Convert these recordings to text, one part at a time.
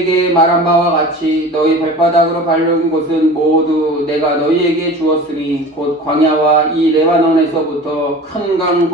너희에게 말한 바와 같이 너희 발바닥으로 밟는 곳은 모두 내가 너희에게 주었으니 곧 광야와 이 레바논에서부터 큰 강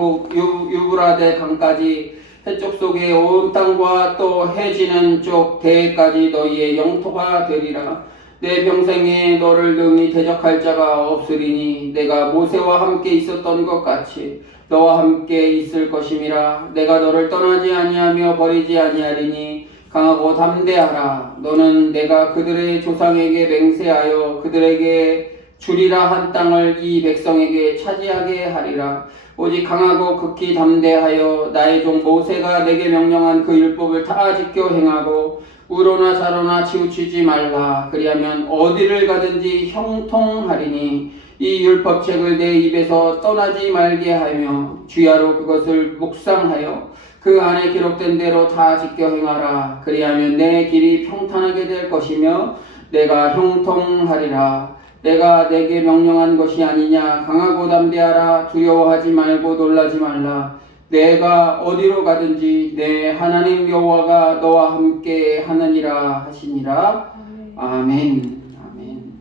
유브라데 강까지 해쪽 속의 온 땅과 또 해지는 쪽 대까지 너희의 영토가 되리라. 내 평생에 너를 능히 대적할 자가 없으리니 내가 모세와 함께 있었던 것 같이 너와 함께 있을 것임이라. 내가 너를 떠나지 아니하며 버리지 아니하리니 강하고 담대하라. 너는 내가 그들의 조상에게 맹세하여 그들에게 주리라 한 땅을 이 백성에게 차지하게 하리라. 오직 강하고 극히 담대하여 나의 종 모세가 내게 명령한 그 율법을 다 지켜 행하고 우로나 좌로나 치우치지 말라. 그리하면 어디를 가든지 형통하리니 이 율법책을 내 입에서 떠나지 말게 하며 주야로 그것을 묵상하여 그 안에 기록된 대로 다 지켜 행하라. 그리하면 내 길이 평탄하게 될 것이며 내가 형통하리라. 내가 내게 명령한 것이 아니냐. 강하고 담대하라. 두려워하지 말고 놀라지 말라. 내가 어디로 가든지 내 하나님 여호와가 너와 함께 하느니라 하시니라. 아멘. 아멘.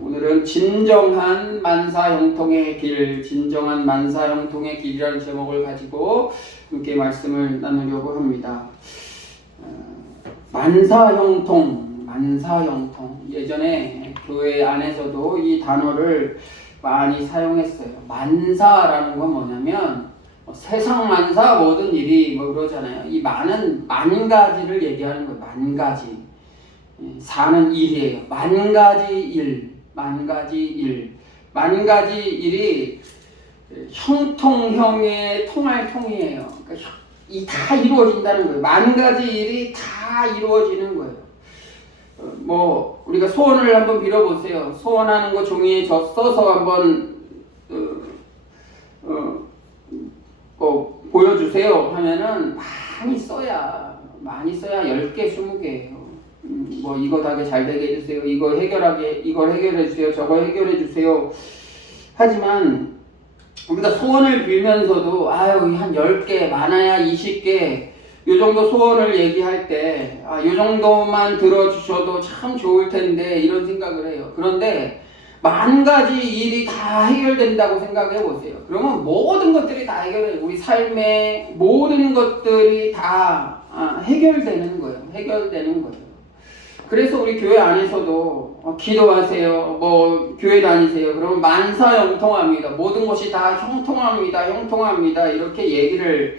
오늘은 진정한 만사형통의 길, 진정한 만사형통의 길이라는 제목을 가지고 함께 말씀을 나누려고 합니다. 만사형통. 예전에 교회 안에서도 이 단어를 많이 사용했어요. 만사라는 건 뭐냐면 세상 만사 모든 일이 뭐 그러잖아요. 이 많은 만 가지를 얘기하는 거예요. 만 가지. 사는 일이에요. 만 가지 일. 만 가지 일이 형통형의 통할 통이에요. 그러니까 이 다 이루어진다는 거예요. 만 가지 일이 다 이루어지는 거예요. 뭐 우리가 소원을 한번 빌어보세요. 소원하는 거 종이에 써서 한번 보여주세요 하면은 많이 써야 10개 20개예요. 뭐 이거 다 잘 되게 해주세요. 이걸 해결해 주세요. 저거 해결해 주세요. 하지만 우리가 소원을 빌면서도 한 10개 많아야 20개 요 정도 소원을 얘기할 때 요 정도만 들어주셔도 참 좋을 텐데 이런 생각을 해요. 그런데 만 가지 일이 다 해결된다고 생각해 보세요. 그러면 모든 것들이 다 해결돼요. 우리 삶의 모든 것들이 다 해결되는 거예요. 그래서 우리 교회 안에서도 기도하세요. 뭐 교회 다니세요. 그러면 만사형통합니다. 모든 것이 다 형통합니다. 이렇게 얘기를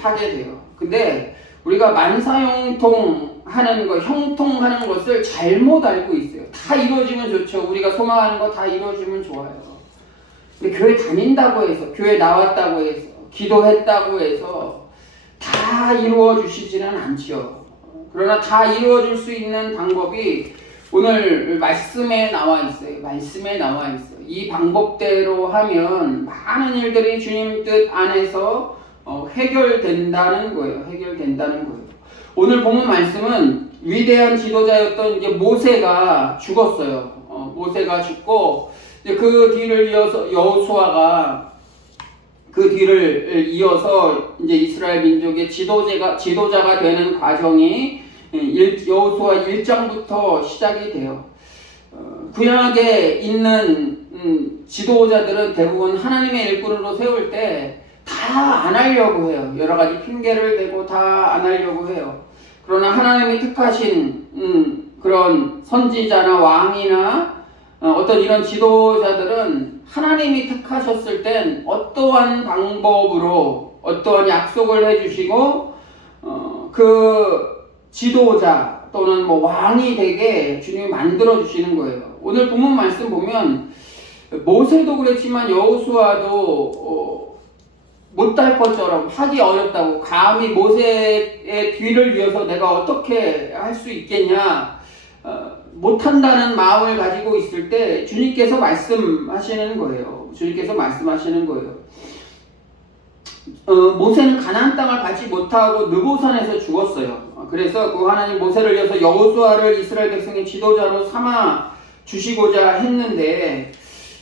하게 돼요. 근데 우리가 만사형통하는 거, 형통하는 것을 잘못 알고 있어요. 다 이루어지면 좋죠. 우리가 소망하는 거 다 이루어지면 좋아요. 근데 교회 다닌다고 해서, 교회 나왔다고 해서, 기도했다고 해서 다 이루어 주시지는 않죠. 그러나 다 이루어질 수 있는 방법이 오늘 말씀에 나와 있어요. 이 방법대로 하면 많은 일들이 주님 뜻 안에서 해결된다는 거예요. 오늘 본문 말씀은 위대한 지도자였던 이제 모세가 죽었어요. 모세가 죽고 이제 그 뒤를 이어서 여호수아가 그 뒤를 이어서 이제 이스라엘 민족의 지도자가 되는 과정이 여호수아 1장부터 시작이 돼요. 구약에 있는 지도자들은 대부분 하나님의 일꾼으로 세울 때 다 안 하려고 해요. 여러 가지 핑계를 대고 다 안 하려고 해요. 그러나 하나님이 택하신 그런 선지자나 왕이나 어떤 이런 지도자들은 하나님이 택하셨을 땐 어떠한 방법으로 어떠한 약속을 해주시고 그 지도자 또는 뭐 왕이 되게 주님이 만들어 주시는 거예요. 오늘 본문 말씀 보면 모세도 그랬지만 여호수아도 못할 것처럼 하기 어렵다고 감히 모세의 뒤를 이어서 내가 어떻게 할 수 있겠냐 못한다는 마음을 가지고 있을 때 주님께서 말씀하시는 거예요. 모세는 가나안 땅을 받지 못하고 느보산에서 죽었어요. 그래서 그 하나님 모세를 위해서 여호수아를 이스라엘 백성의 지도자로 삼아 주시고자 했는데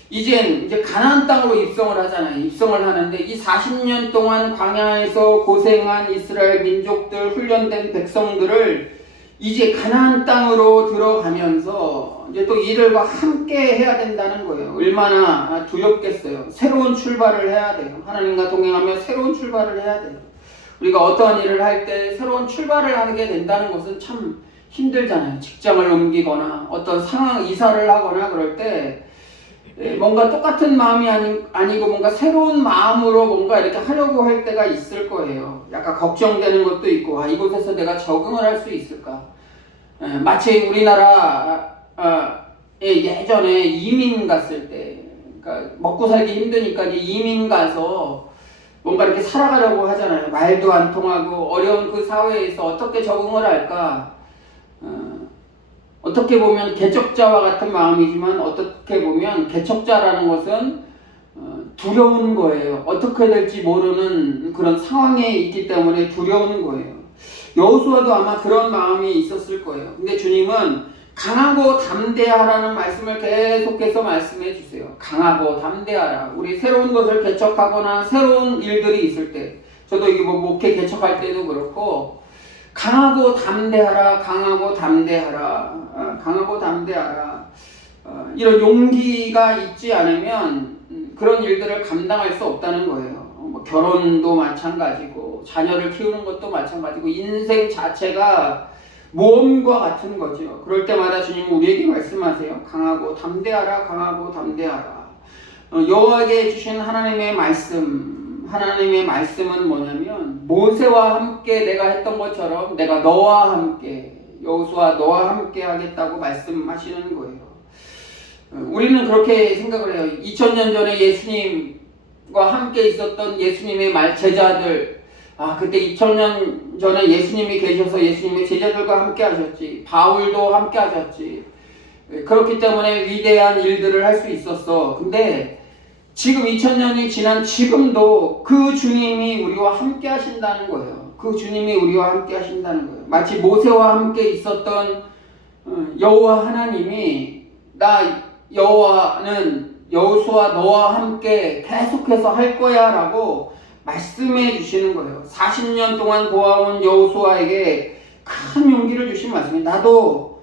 이제 가나안 땅으로 입성을 하잖아요. 입성을 하는데 이 40년 동안 광야에서 고생한 이스라엘 민족들 훈련된 백성들을 이제 가나안 땅으로 들어가면서 이제 또 이들과 함께 해야 된다는 거예요. 얼마나 두렵겠어요. 새로운 출발을 해야 돼요. 하나님과 동행하며 새로운 출발을 해야 돼요. 우리가 어떠한 일을 할 때 새로운 출발을 하게 된다는 것은 참 힘들잖아요. 직장을 옮기거나 어떤 상황 이사를 하거나 그럴 때 뭔가 똑같은 마음이 아니고 뭔가 새로운 마음으로 뭔가 이렇게 하려고 할 때가 있을 거예요. 약간 걱정되는 것도 있고, 이곳에서 내가 적응을 할 수 있을까? 마치 우리나라 예전에 이민 갔을 때, 그러니까 먹고 살기 힘드니까 이제 이민 가서 뭔가 이렇게 살아가려고 하잖아요. 말도 안 통하고 어려운 그 사회에서 어떻게 적응을 할까? 어떻게 보면 개척자와 같은 마음이지만 어떻게 보면 개척자라는 것은 두려운 거예요. 어떻게 될지 모르는 그런 상황에 있기 때문에 두려운 거예요. 여호수아도 아마 그런 마음이 있었을 거예요. 근데 주님은 강하고 담대하라는 말씀을 계속해서 말씀해 주세요. 강하고 담대하라. 우리 새로운 것을 개척하거나 새로운 일들이 있을 때, 저도 이게 목회 개척할 때도 그렇고, 강하고 담대하라, 강하고 담대하라, 강하고 담대하라. 이런 용기가 있지 않으면 그런 일들을 감당할 수 없다는 거예요. 결혼도 마찬가지고, 자녀를 키우는 것도 마찬가지고, 인생 자체가 모험과 같은 거죠. 그럴 때마다 주님은 우리에게 말씀하세요. 강하고 담대하라, 강하고 담대하라. 여호와께 주신 하나님의 말씀은 뭐냐면 모세와 함께 내가 했던 것처럼 내가 너와 함께, 여호수아 너와 함께 하겠다고 말씀하시는 거예요. 우리는 그렇게 생각을 해요. 2000년 전에 예수님과 함께 있었던 예수님의 제자들, 그때 2000년 전에 예수님이 계셔서 예수님의 제자들과 함께 하셨지. 바울도 함께 하셨지. 그렇기 때문에 위대한 일들을 할 수 있었어. 근데 지금 2000년이 지난 지금도 그 주님이 우리와 함께 하신다는 거예요. 그 주님이 우리와 함께 하신다는 거예요. 마치 모세와 함께 있었던 여호와 하나님이 나 여호와는 여호수아 너와 함께 계속해서 할 거야 라고 말씀해 주시는 거예요. 40년 동안 도와온 여호수아에게 큰 용기를 주신 말씀이에요. 나도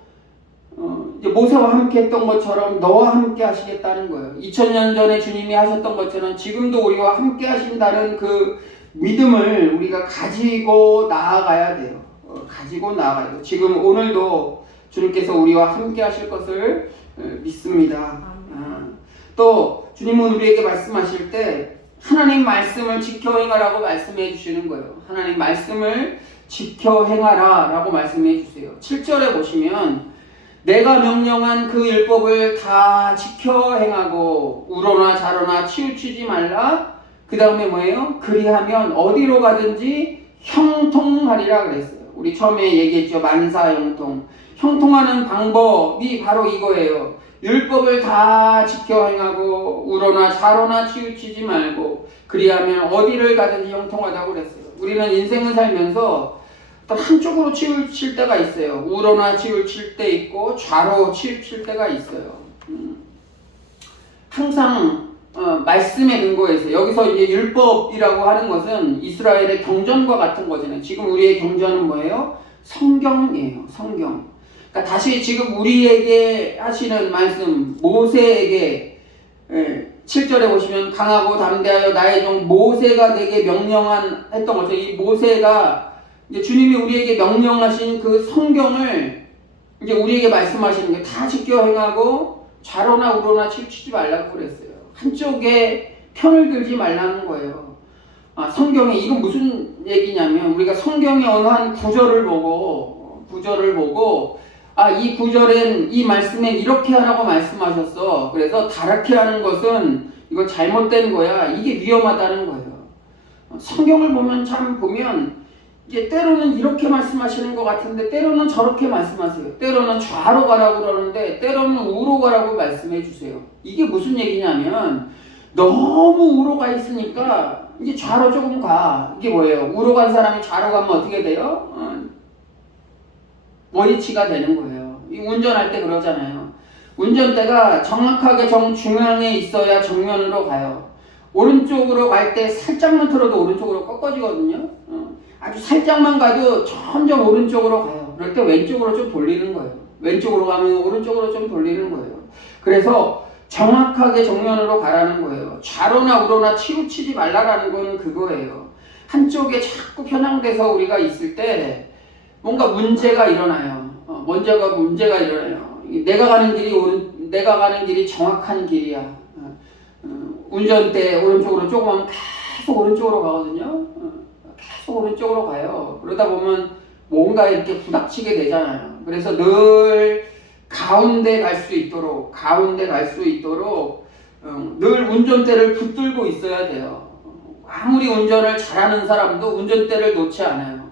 모세와 함께 했던 것처럼 너와 함께 하시겠다는 거예요. 2000년 전에 주님이 하셨던 것처럼 지금도 우리와 함께 하신다는 그 믿음을 우리가 가지고 나아가야 돼요. 가지고 나아가야 돼요. 지금 오늘도 주님께서 우리와 함께 하실 것을 믿습니다. 또 주님은 우리에게 말씀하실 때 하나님 말씀을 지켜 행하라고 말씀해 주시는 거예요. 하나님 말씀을 지켜 행하라 라고 말씀해 주세요. 7절에 보시면 내가 명령한 그 율법을 다 지켜 행하고 우로나 자로나 치우치지 말라. 그 다음에 뭐예요? 그리하면 어디로 가든지 형통하리라 그랬어요. 우리 처음에 얘기했죠. 만사형통. 형통하는 방법이 바로 이거예요. 율법을 다 지켜 행하고 우로나 자로나 치우치지 말고 그리하면 어디를 가든지 형통하다고 그랬어요. 우리는 인생을 살면서 또 한쪽으로 치우칠 때가 있어요. 우로나 치우칠 때 있고 좌로 치우칠 때가 있어요. 항상 말씀에 근거해서 여기서 이제 율법이라고 하는 것은 이스라엘의 경전과 같은 거잖아요. 지금 우리의 경전은 뭐예요? 성경이에요. 성경. 그러니까 다시 지금 우리에게 하시는 말씀, 모세에게 7절에 보시면 강하고 담대하여 나의 종 모세가 내게 했던 거죠. 이 모세가 이제 주님이 우리에게 명령하신 그 성경을 이제 우리에게 말씀하시는 게 다 지켜 행하고 좌로나 우로나 치우치지 말라고 그랬어요. 한쪽에 편을 들지 말라는 거예요. 성경에 이건 무슨 얘기냐면 우리가 성경의 어느 한 구절을 보고 이 구절엔 이 말씀에 이렇게 하라고 말씀하셨어. 그래서 다르게 하는 것은 이거 잘못된 거야. 이게 위험하다는 거예요. 성경을 보면 이게 때로는 이렇게 말씀하시는 것 같은데 때로는 저렇게 말씀하세요. 때로는 좌로 가라고 그러는데 때로는 우로 가라고 말씀해 주세요. 이게 무슨 얘기냐면 너무 우로 가 있으니까 이제 좌로 조금 가. 이게 뭐예요? 우로 간 사람이 좌로 가면 어떻게 돼요? 원위치가 되는 거예요. 운전할 때 그러잖아요. 운전대가 정확하게 정중앙에 있어야 정면으로 가요. 오른쪽으로 갈 때 살짝만 틀어도 오른쪽으로 꺾어지거든요. 아주 살짝만 가도 점점 오른쪽으로 가요. 가요. 그럴 때 왼쪽으로 좀 돌리는 거예요. 왼쪽으로 가면 오른쪽으로 좀 돌리는 거예요. 그래서 정확하게 정면으로 가라는 거예요. 좌로나 우로나 치우치지 말라라는 건 그거예요. 한쪽에 자꾸 편향돼서 우리가 있을 때 뭔가 문제가 일어나요. 문제가 일어나요. 내가 가는 길이 정확한 길이야. 운전대 오른쪽으로 조금만 계속 오른쪽으로 가거든요. 계속 오른쪽으로 가요. 그러다 보면 뭔가 이렇게 부닥치게 되잖아요. 그래서 늘 가운데 갈 수 있도록 늘 운전대를 붙들고 있어야 돼요. 아무리 운전을 잘하는 사람도 운전대를 놓지 않아요.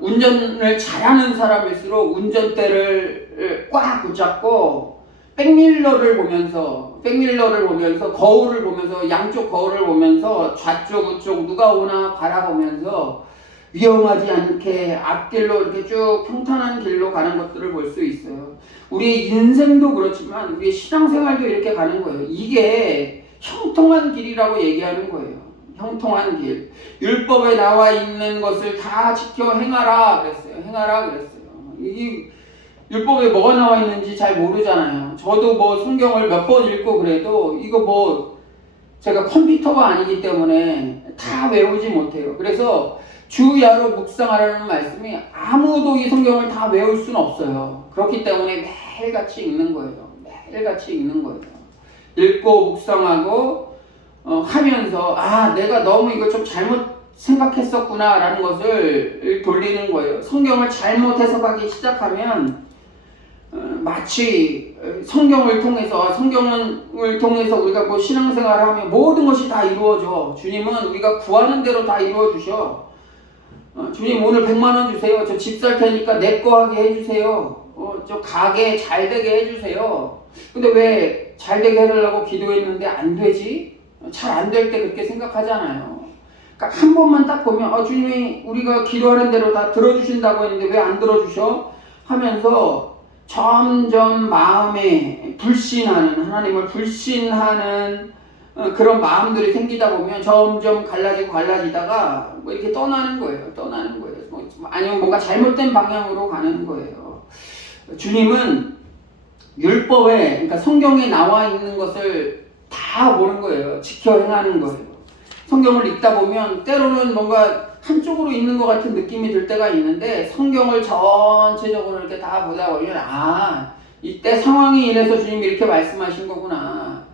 운전을 잘하는 사람일수록 운전대를 꽉 붙잡고 백밀러를 보면서 거울을 보면서 양쪽 거울을 보면서 좌쪽 우쪽 누가 오나 바라보면서 위험하지 않게 앞길로 이렇게 쭉 평탄한 길로 가는 것들을 볼 수 있어요. 우리의 인생도 그렇지만 우리의 신앙생활도 이렇게 가는 거예요. 이게 형통한 길이라고 얘기하는 거예요. 형통한 길. 율법에 나와 있는 것을 다 지켜 행하라 그랬어요. 이 율법에 뭐가 나와 있는지 잘 모르잖아요. 저도 뭐 성경을 몇 번 읽고 그래도 이거 뭐 제가 컴퓨터가 아니기 때문에 다 외우지 못해요. 그래서 주야로 묵상하라는 말씀이 아무도 이 성경을 다 외울 수는 없어요. 그렇기 때문에 매일같이 읽는 거예요. 읽고 묵상하고 하면서 내가 너무 이거 좀 잘못 생각했었구나 라는 것을 돌리는 거예요. 성경을 잘못 해석하기 시작하면 마치 성경을 통해서 우리가 뭐 신앙생활을 하면 모든 것이 다 이루어져. 주님은 우리가 구하는 대로 다 이루어 주셔. 주님 오늘 100만 원 주세요. 저 집 살 테니까 내 거 하게 해주세요. 저 가게 잘 되게 해주세요. 근데 왜 잘 되게 해달라고 기도했는데 안 되지? 잘 안 될 때 그렇게 생각하잖아요. 그러니까 한 번만 딱 보면 주님이 우리가 기도하는 대로 다 들어주신다고 했는데 왜 안 들어주셔? 하면서 점점 마음에 하나님을 불신하는 그런 마음들이 생기다 보면 점점 갈라지다가 뭐 이렇게 떠나는 거예요. 아니면 뭔가 잘못된 방향으로 가는 거예요. 주님은 율법에, 그러니까 성경에 나와 있는 것을 다 보는 거예요. 지켜 행하는 거예요. 성경을 읽다 보면 때로는 뭔가 한쪽으로 있는 것 같은 느낌이 들 때가 있는데 성경을 전체적으로 이렇게 다 보다 보면 이때 상황이 이래서 주님이 이렇게 말씀하신 거구나.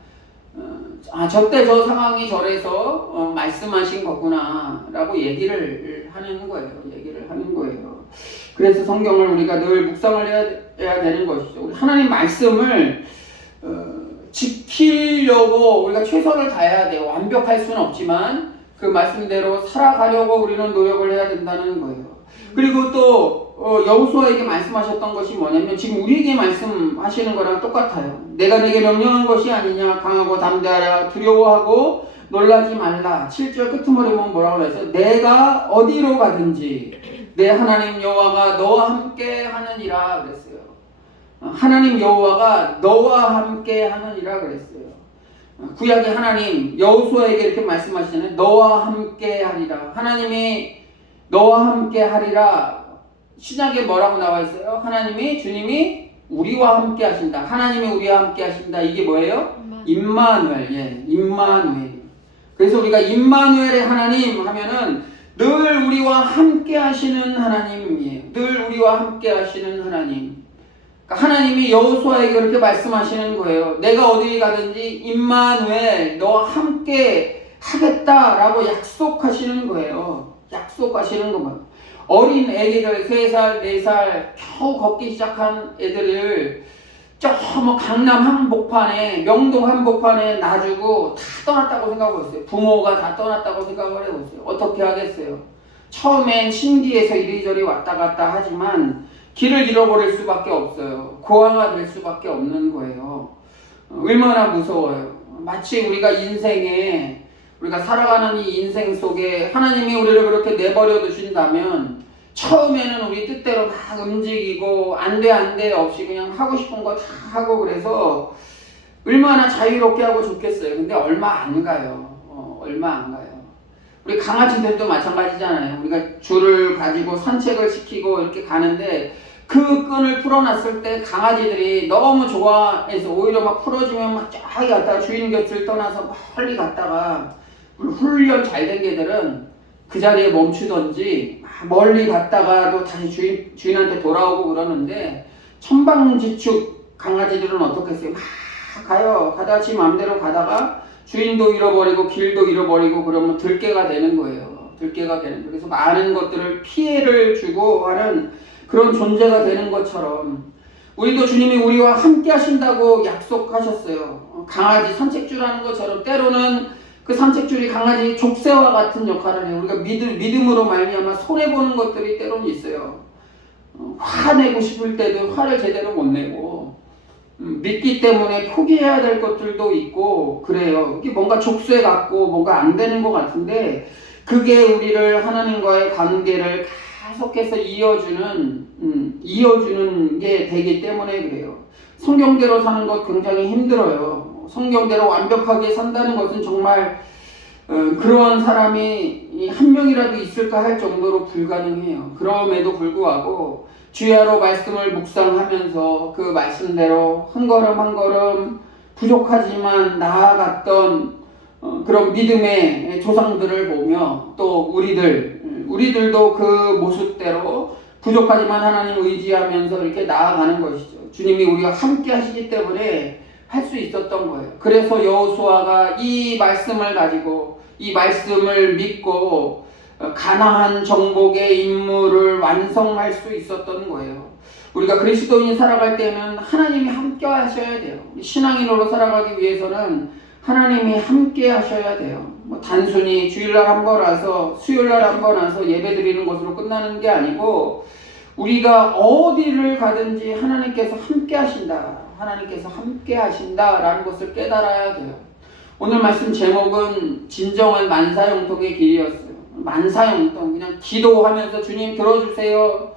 저때 저 상황이 저래서 말씀하신 거구나 라고 얘기를 하는 거예요. 그래서 성경을 우리가 늘 묵상을 해야 되는 것이죠. 우리 하나님 말씀을 지키려고 우리가 최선을 다해야 돼요. 완벽할 수는 없지만 그 말씀대로 살아가려고 우리는 노력을 해야 된다는 거예요. 그리고 또 여호수아에게 말씀하셨던 것이 뭐냐면 지금 우리에게 말씀하시는 거랑 똑같아요. 내가 네게 명령한 것이 아니냐. 강하고 담대하라. 두려워하고 놀라지 말라. 7절 끝머리 보면 뭐라고 그랬어요? 내가 어디로 가든지 내 하나님 여호와가 너와 함께 하느니라 그랬어요. 하나님 여호와가 너와 함께 하느니라 그랬어요. 구약의 하나님 여호수아에게 이렇게 말씀하시잖아요. 너와 함께 하리라. 하나님이 너와 함께 하리라. 신약에 뭐라고 나와 있어요? 주님이 우리와 함께 하신다. 하나님이 우리와 함께 하신다. 이게 뭐예요? 임마누엘. 임마누엘. 그래서 우리가 임마누엘의 하나님 하면은 늘 우리와 함께 하시는 하나님이에요. 늘 우리와 함께 하시는 하나님. 그러니까 하나님이 여호수아에게 그렇게 말씀하시는 거예요. 내가 어디 가든지 임마누엘 너와 함께 하겠다라고 약속하시는 거예요. 어린 애기들 3살, 4살 겨우 걷기 시작한 애들을 뭐 강남 한복판에 명동 한복판에 놔주고 다 떠났다고 생각해보세요. 부모가 다 떠났다고 생각을 해보세요. 어떻게 하겠어요? 처음엔 신기해서 이리저리 왔다 갔다 하지만 길을 잃어버릴 수밖에 없어요. 고아가 될 수밖에 없는 거예요. 얼마나 무서워요. 마치 우리가 살아가는 이 인생 속에 하나님이 우리를 그렇게 내버려 두신다면 처음에는 우리 뜻대로 막 움직이고 안 돼 없이 그냥 하고 싶은 거 다 하고 그래서 얼마나 자유롭게 하고 좋겠어요. 근데 얼마 안 가요. 우리 강아지들도 마찬가지잖아요. 우리가 줄을 가지고 산책을 시키고 이렇게 가는데 그 끈을 풀어놨을 때 강아지들이 너무 좋아해서 오히려 막 풀어주면 막 저기 갔다가 주인 곁을 떠나서 멀리 갔다가 훈련 잘 된 개들은 그 자리에 멈추던지 멀리 갔다가도 다시 주인한테 돌아오고 그러는데 천방지축 강아지들은 어떻겠어요? 막 가요. 가다가 지 맘대로 가다가 주인도 잃어버리고 길도 잃어버리고 그러면 들개가 되는 거예요. 들개가 되는 거예요. 그래서 많은 것들을 피해를 주고 하는 그런 존재가 되는 것처럼 우리도 주님이 우리와 함께 하신다고 약속하셨어요. 강아지 산책줄하는 것처럼 때로는 그 산책줄이 강아지 족쇄와 같은 역할을 해요. 우리가 믿음으로 말미암아 손해보는 것들이 때로는 있어요. 화내고 싶을 때도 화를 제대로 못 내고 믿기 때문에 포기해야 될 것들도 있고 그래요. 이게 뭔가 족쇄 같고 뭔가 안 되는 것 같은데 그게 우리를 하나님과의 관계를 계속해서 이어주는 게 되기 때문에 그래요. 성경대로 사는 것 굉장히 힘들어요. 성경대로 완벽하게 산다는 것은 정말 그러한 사람이 한 명이라도 있을까 할 정도로 불가능해요. 그럼에도 불구하고 주야로 말씀을 묵상하면서 그 말씀대로 한 걸음 한 걸음 부족하지만 나아갔던 그런 믿음의 조상들을 보며 또 우리들도 그 모습대로 부족하지만 하나님 의지하면서 이렇게 나아가는 것이죠. 주님이 우리가 함께 하시기 때문에 할 수 있었던 거예요. 그래서 여호수아가 이 말씀을 가지고 이 말씀을 믿고 가나안 정복의 임무를 완성할 수 있었던 거예요. 우리가 그리스도인이 살아갈 때는 하나님이 함께 하셔야 돼요. 신앙인으로 살아가기 위해서는 하나님이 함께 하셔야 돼요. 단순히 주일날 한 번 와서 수요일날 한 번 와서 예배 드리는 것으로 끝나는 게 아니고 우리가 어디를 가든지 하나님께서 함께 하신다. 하나님께서 함께 하신다라는 것을 깨달아야 돼요. 오늘 말씀 제목은 진정한 만사형통의 길이었어요. 만사형통, 그냥 기도하면서 주님 들어주세요.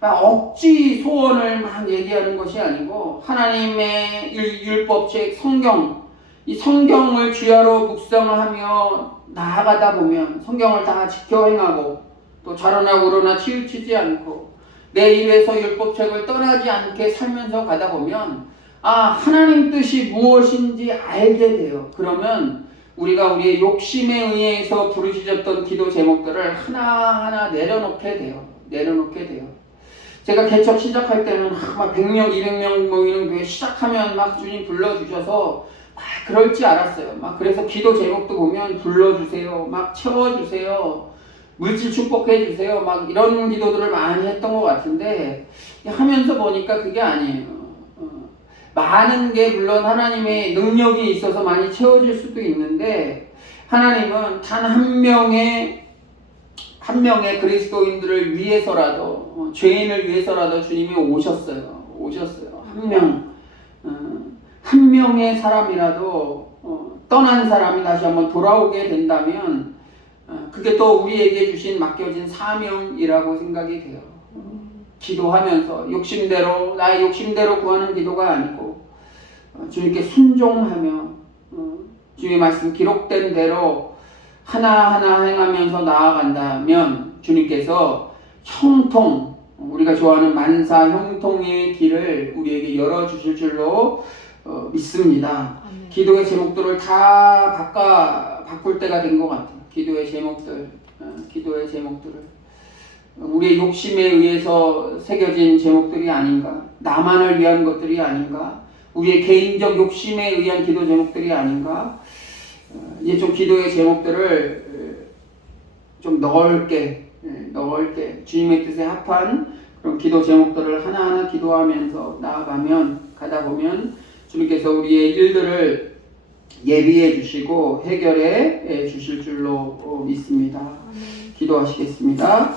억지 소원을 막 얘기하는 것이 아니고 하나님의 율법책 성경, 이 성경을 주야로 묵상하며 나아가다 보면 성경을 다 지켜 행하고 또 좌로나 우로나 치우치지 않고 내 입에서 율법책을 떠나지 않게 살면서 가다 보면 하나님 뜻이 무엇인지 알게 돼요. 그러면 우리가 우리의 욕심에 의해서 부르짖었던 기도 제목들을 하나하나 내려놓게 돼요. 제가 개척 시작할 때는 막 100명, 200명 모이는 교회 시작하면 막 주님 불러주셔서 그럴 줄 알았어요. 그래서 기도 제목도 보면 불러주세요. 채워주세요. 물질 축복해주세요. 이런 기도들을 많이 했던 것 같은데 하면서 보니까 그게 아니에요. 많은 게 물론 하나님의 능력이 있어서 많이 채워질 수도 있는데 하나님은 단 한 명의 그리스도인들을 위해서라도 죄인을 위해서라도 주님이 오셨어요. 한 명의 사람이라도 떠난 사람이 다시 한번 돌아오게 된다면 그게 또 우리에게 맡겨진 사명이라고 생각이 돼요. 기도하면서 나의 욕심대로 구하는 기도가 아니고 주님께 순종하며 주님의 말씀 기록된 대로 하나하나 행하면서 나아간다면 주님께서 형통, 우리가 좋아하는 만사 형통의 길을 우리에게 열어주실 줄로 믿습니다. 기도의 제목들을 다 바꿀 때가 된 것 같아요. 기도의 제목들을 우리의 욕심에 의해서 새겨진 제목들이 아닌가, 나만을 위한 것들이 아닌가, 우리의 개인적 욕심에 의한 기도 제목들이 아닌가. 이제 좀 기도의 제목들을 좀 넓게 주님의 뜻에 합한 그런 기도 제목들을 하나하나 기도하면서 가다 보면 주님께서 우리의 일들을 예비해 주시고 해결해 주실 줄로 믿습니다. 기도하시겠습니다.